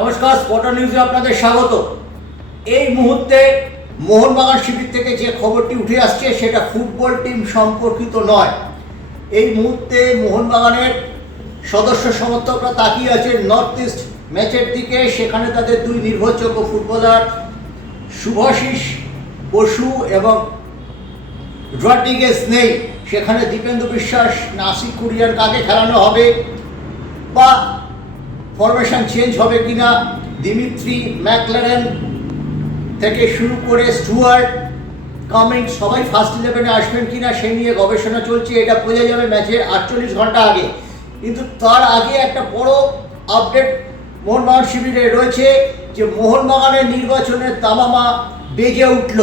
নমস্কার স্পটার নিউজে আপনাদের স্বাগত। এই মুহূর্তে মোহনবাগান শিবির থেকে যে খবরটি উঠে আসছে, সেটা ফুটবল টিম সম্পর্কিত নয়। এই মুহূর্তে মোহনবাগানের সদস্য সমর্থকরা তাকিয়ে আছে নর্থ ইস্ট ম্যাচের দিকে। সেখানে তাদের দুই নির্ভরযোগ্য ফুটবলার, শুভাশিস বসু এবং রড্রিগেস নেই। সেখানে দীপেন্দু বিশ্বাস নাসিক কুরিয়ার কাকে খেলানো হবে? বা ফরমেশন চেঞ্জ হবে কিনা দিমিত্রি ম্যাকলারেন থেকে শুরু করে স্টুয়ার্ট কামিং সবাই ফার্স্ট ইলেভেনে আসবেন কিনা সে নিয়ে গবেষণা চলছে, এটা বোঝা যাবে ম্যাচের আটচল্লিশ ঘণ্টা আগে। কিন্তু তার আগে একটা বড় আপডেট মোহনবাগান শিবিরে রয়েছে, যে মোহনবাগানের নির্বাচনের তামামা বেজে উঠল।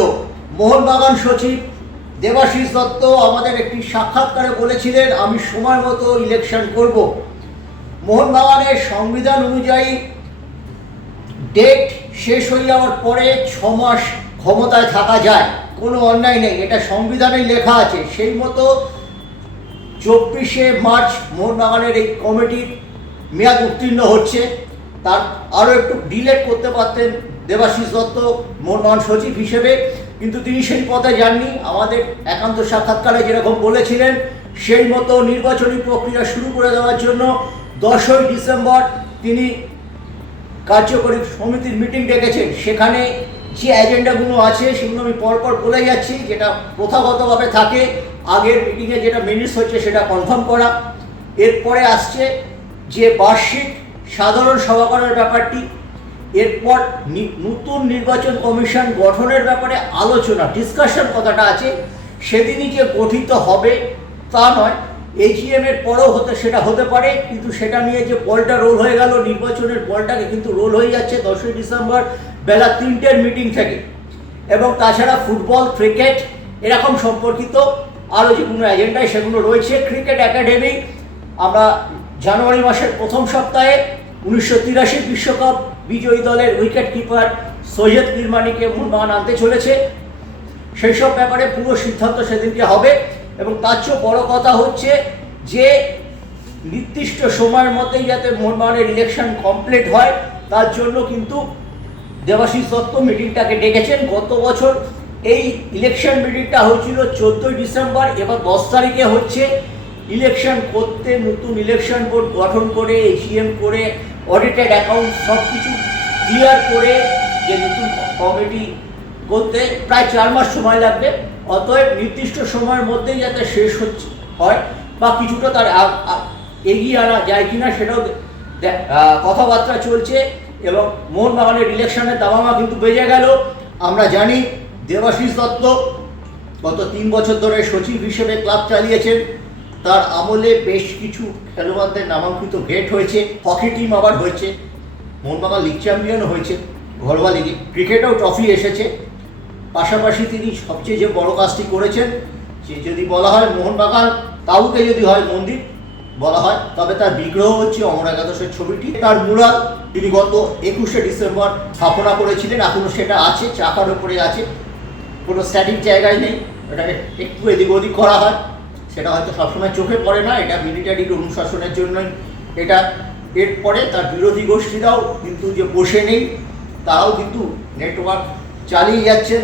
মোহনবাগান সচিব দেবাশিস দত্ত আমাদের একটি সাক্ষাৎকারে বলেছিলেন, আমি সময় মতো ইলেকশন করব। মোহনবাগানের সংবিধান অনুযায়ী ডেট শেষ হয়ে যাওয়ার পরে ছ মাস ক্ষমতায় থাকা যায়। কোনো অন্যায় নেই। এটা সংবিধানেই লেখা আছে। সেই মতো চব্বিশে মার্চ মোহনবাগানের এই কমিটির মেয়াদ উত্তীর্ণ হচ্ছে। তার আরও একটু ডিলেট করতে পারতেন দেবাশিস দত্ত, মোহনবাগান সচিব হিসেবে। কিন্তু তিনি সেই পথে যাননি। আমাদের একান্ত সাক্ষাৎকারে যেরকম বলেছিলেন, সেই মতো নির্বাচনী প্রক্রিয়া শুরু করে দেওয়ার জন্য দশই ডিসেম্বর তিনি কার্যকরী সমিতির মিটিং ডেকেছেন। সেখানে যে এজেন্ডাগুলো আছে, সেগুলো আমি পরপর বলে যাচ্ছি, যেটা প্রথাগতভাবে থাকে। আগের মিটিংয়ে যেটা মিনিটস হচ্ছে, সেটা কনফার্ম করা। এরপরে আসছে যে বার্ষিক সাধারণ সভা করার ব্যাপারটি, এরপর নতুন নির্বাচন কমিশন গঠনের ব্যাপারে আলোচনা ডিসকাশন কথাটা আছে। সেদিনই যে গঠিত হবে তা নয়। এজিএম এর পরেও হতে, সেটা হতে পারে, কিন্তু সেটা নিয়ে যে বলটা রোল হয়ে গেল, নির্বাচনের বলটাকে কিন্তু রোল হয়ে যাচ্ছে দশই ডিসেম্বর বেলা তিনটের মিটিং থেকে। এবং তাছাড়া ফুটবল ক্রিকেট এরকম সম্পর্কিত আরও যেগুলো এজেন্ডায় সেগুলো রয়েছে। ক্রিকেট একাডেমি আমরা জানুয়ারি মাসের প্রথম সপ্তাহে উনিশশো তিরাশি বিশ্বকাপ বিজয়ী দলের উইকেট কিপার সৈয়দ কিরমানিকে মোহনবাগান আনতে চলেছে। সেই সব ব্যাপারে পুরো সিদ্ধান্ত সেদিনকে হবে। এবং তার চেয়েও বড় কথা হচ্ছে যে নির্দিষ্ট সময়ের মধ্যেই যাতে মোহনবাগানের ইলেকশন কমপ্লিট হয়, তার জন্য কিন্তু দেবাশিস দত্ত মিটিংটাকে ডেকেছেন। গত বছর এই ইলেকশন মিটিংটা হয়েছিল চোদ্দোই ডিসেম্বর, এবার দশ তারিখে হচ্ছে ইলেকশন করতে, নতুন ইলেকশন বোর্ড গঠন করে এজিএম করে অডিটেড অ্যাকাউন্ট সব কিছু ক্লিয়ার করে, যে নতুন কমিটি করতে। প্রায় চার মাস সময় লাগবে। অতএব নির্দিষ্ট সময়ের মধ্যেই যাতে শেষ হচ্ছে, হয় বা কিছুটা তার এগিয়ে আনা যায় কিনা সেটাও কথাবার্তা চলছে এবং মোহনবাগানের ইলেকশনের দামামা কিন্তু বেজে গেল। আমরা জানি দেবাশিস দত্ত গত তিন বছর ধরে সচিব হিসেবে ক্লাব চালিয়েছেন। তার আমলে বেশ কিছু খেলোয়াড়দের নামাঙ্কিত গেট হয়েছে, হকি টিম আবার হয়েছে, মোহনবাগান লিগ চ্যাম্পিয়নও হয়েছে, ঘরোয়া লিগে ক্রিকেটেও ট্রফি এসেছে। পাশাপাশি তিনি সবচেয়ে যে বড় কাজটি করেছেন, যে যদি বলা হয় মোহনবাগান তাউকে যদি হয় মন্দির বলা হয়, তবে তার বিগ্রহ হচ্ছে অমর একাদশের ছবিটি। তার মুরাল তিনি গত একুশে ডিসেম্বর স্থাপনা করেছিলেন এখনও সেটা আছে, চাকার উপরে আছে। কোনো স্ট্যাটিক জায়গায় নেই, এটাকে একটু এদিক ওদিক করা হয়। সেটা হয়তো সবসময় চোখে পড়ে না, এটা মিলিটারির অনুশাসনের জন্যই এটা। এরপরে তার বিরোধী গোষ্ঠীরাও কিন্তু যে বসে নেই, তারাও কিন্তু নেটওয়ার্ক চালিয়ে যাচ্ছেন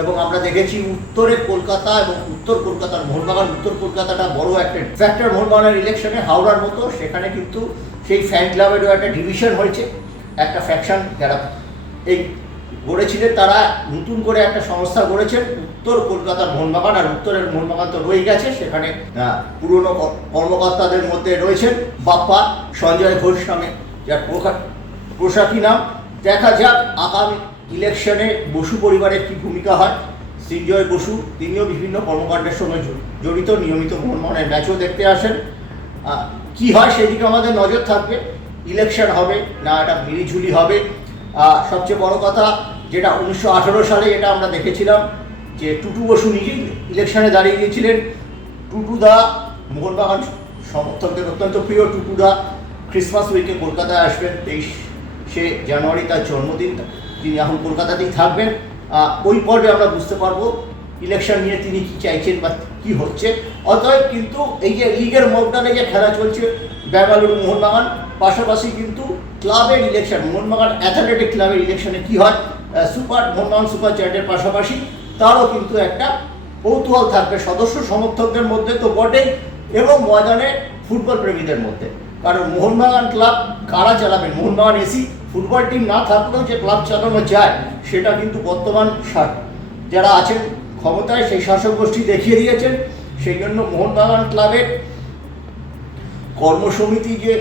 এবং আমরা দেখেছি উত্তরে কলকাতা এবং উত্তর কলকাতার মোহনবাগান, উত্তর কলকাতাটা বড় একটা ফ্যাক্টর মোহনবাগানের ইলেকশনে হাওড়ার মতো। সেখানে কিন্তু সেই ফ্যান ক্লাবেরও একটা ডিভিশন হয়েছে, একটা ফ্যাকশন যারা এই গড়েছিলেন তারা নতুন করে একটা সংস্থা গড়েছেন উত্তর কলকাতার মোহনবাগান, আর উত্তরের মোহনবাগান তো রয়ে গেছে। সেখানে পুরনো কর্মকর্তাদের মধ্যে রয়েছেন বাপ্পা, সঞ্জয় ঘোষ নামে যার পোশাকি নাম। দেখা যাক আগামী ইলেকশনে বসু পরিবারের কি ভূমিকা হয়? সৃঞ্জয় বসু, তিনিও বিভিন্ন কর্মকাণ্ডের সঙ্গে জড়িত, নিয়মিত মোহনবাগানের ম্যাচও দেখতে আসেন। কি হয় সেদিকে আমাদের নজর থাকবে। ইলেকশন হবে, না এটা মিলিঝুলি হবে। সবচেয়ে বড় কথা যেটা উনিশশো আঠারো সালে এটা আমরা দেখেছিলাম, যে টুটু বসু নিজেই ইলেকশনে দাঁড়িয়ে গিয়েছিলেন। টুটুদা মোহনবাগান সমর্থকদের অত্যন্ত প্রিয় টুটুদা ক্রিসমাস উইকে কলকাতায় আসবেন, তেইশে জানুয়ারি তার জন্মদিন। তিনি এখন কলকাতাতেই থাকবেন। ওই পর্বে আমরা বুঝতে পারব ইলেকশন নিয়ে তিনি কি চাইছেন বা কি হচ্ছে। অতএব কিন্তু এই যে লিগের মগডালে যে খেলা চলছে বেঙ্গালুরু মোহনবাগান, পাশাপাশি কিন্তু ক্লাবের ইলেকশন মোহনবাগান অ্যাথলেটিক ক্লাবের ইলেকশনে কি হয়? সুপার, মোহনবাগান সুপার চ্যাটের পাশাপাশি তারও কিন্তু একটা কৌতূহল থাকবে সদস্য সমর্থকদের মধ্যে তো বটেই এবং ময়দানে ফুটবল প্রেমীদের মধ্যে। কারণ মোহনবাগান ক্লাব কারা চালাবেন? মোহনবাগান এসি ফুটবল টিম না থাকলেও যে ক্লাব চালানো যায়, সেটা কিন্তু বর্তমান যারা আছেন ক্ষমতায়, সেই শাসক গোষ্ঠী দেখিয়ে দিয়েছেন। সেই জন্য মোহনবাগান ক্লাবের কর্মসমিতি যে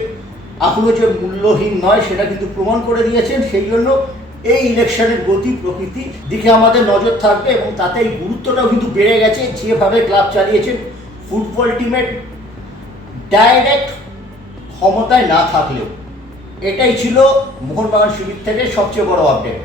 এখনও যে মূল্যহীন নয়, সেটা কিন্তু প্রমাণ করে দিয়েছেন। সেই জন্য এই ইলেকশনের গতি প্রকৃতি দিকে আমাদের নজর থাকবে এবং তাতে এই গুরুত্বটাও কিন্তু বেড়ে গেছে যেভাবে ক্লাব চালিয়েছেন। ফুটবল টিমের ডাইরেক্ট ক্ষমতায় না থাকলেও। এটাই ছিল মোহনবাগান শিবির থেকে সবচেয়ে বড় আপডেট